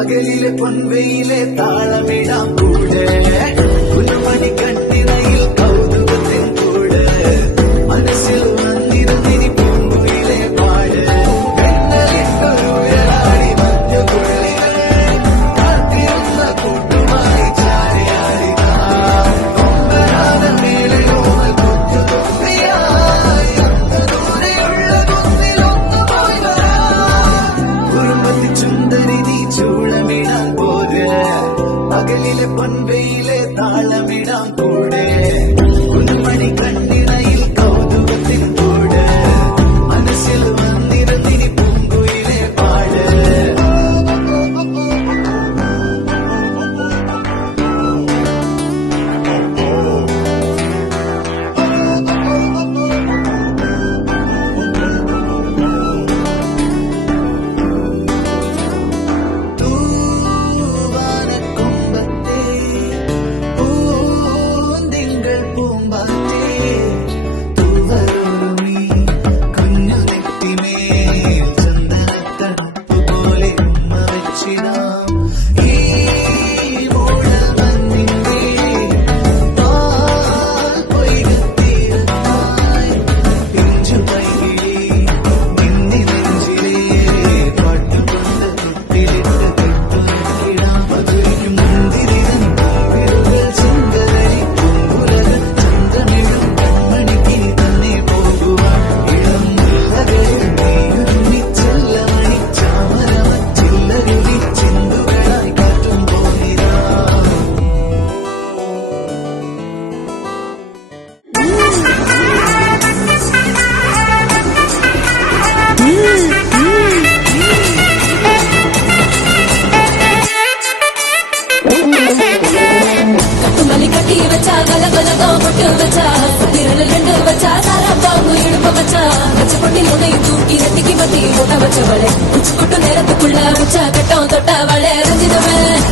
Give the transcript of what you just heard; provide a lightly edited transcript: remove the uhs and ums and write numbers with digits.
പകലിലെ പൊൻവെയിലെ താളമിടാം കൂടെ പുലമണി കണ്ണിനയിൽ കൗതുകത്തിൻ കൂടെ മനസ്സിൽ വന്നിരുന്നിനി പൂങ്കുയിലെ പാട് വെണ്ണലിട്ടൊരുഴലാടി മധ്യപുള്ളികൾ കാത്തിരുന്ന കൂട്ടുമായി ചാരിയാടിതാ കൊമ്പനാന മേളയോമൽ കൊത്തുതൊപ്പിയായി അന്ത ദൂരെയുള്ള കുന്നിലൊന്നു പോയി വരാം കുറുമ്പത്തി ചുന്ദരി നീ ചൂളമിടാൻ പോര് പകലിലെ പൊൻവെയിലെ താളമിടാം കൂടെ കുഞ്ഞുമണി കണ്ണിണയിൽ കൗതുകത്തിൻ കൂടെ മനസ്സിൽ വന്നിരുന്നിനി പൂങ്കുയിലെ പാട് തൂവാനക്കൊമ്പത്തെ പൂന്തിങ്കൾ പൂമ്പാറ്റേ തൂവലോമി കുഞ്ഞു നെറ്റിമേൽ ചന്ദനത്തണുപ്പ് പോലെ ഉമ്മ വെച്ചിടാം ഈ മൂടൽ മഞ്ഞിന്റെ പാൽ പൊയ്കത്തീരത്തായി പിഞ്ചു പൈകിളി നിന്നി നെഞ്ചിലെ പാട്ടുകൊണ്ട് തൊട്ടിലിട്ട് കെട്ടുനിൽക്കിടാം മധുരിക്കും മുന്തിരിതൻ പൂവിരുകൾ ചിന്തതരി പൂങ്കുലകൾ ചന്ദ്രനിടും കൺമണിക്കിനി തന്നെ പോകുവാൻ ഇളം മുല്ലകളിൽ നീയൊരുമിച്ചെല്ലമണി ചാമരമച്ചില്ലരുവി ചിന്തുകളായി കാറ്റും പോയിരാ கட்டுமல்லி கட்டி வச்சா கலகலதான் பொட்டு வச்சா விரல் ரெண்டு வச்சா சாரா பாம்பு இடுப்ப வச்சா வச்ச பொட்டி உன்னையும் தூக்கி நெத்திக்கு பத்தி போட்ட வச்சவளே உச்சி கொட்டு நேரத்துக்குள்ள உச்சா கட்டம் தொட்டவளே ரஞ்சிதவன்